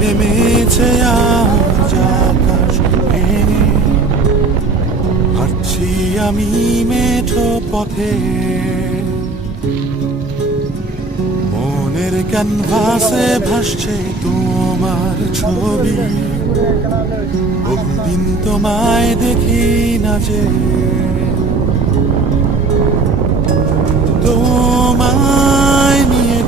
নেমেছে আজ আকাশ ভেঙে, হাঁটছি আমি মেঠো পথে, মনের ক্যানভাসে ভাসছে তোমার ছবি। বহুদিন তোমায় দেখি না যে, তোমায় নিয়ে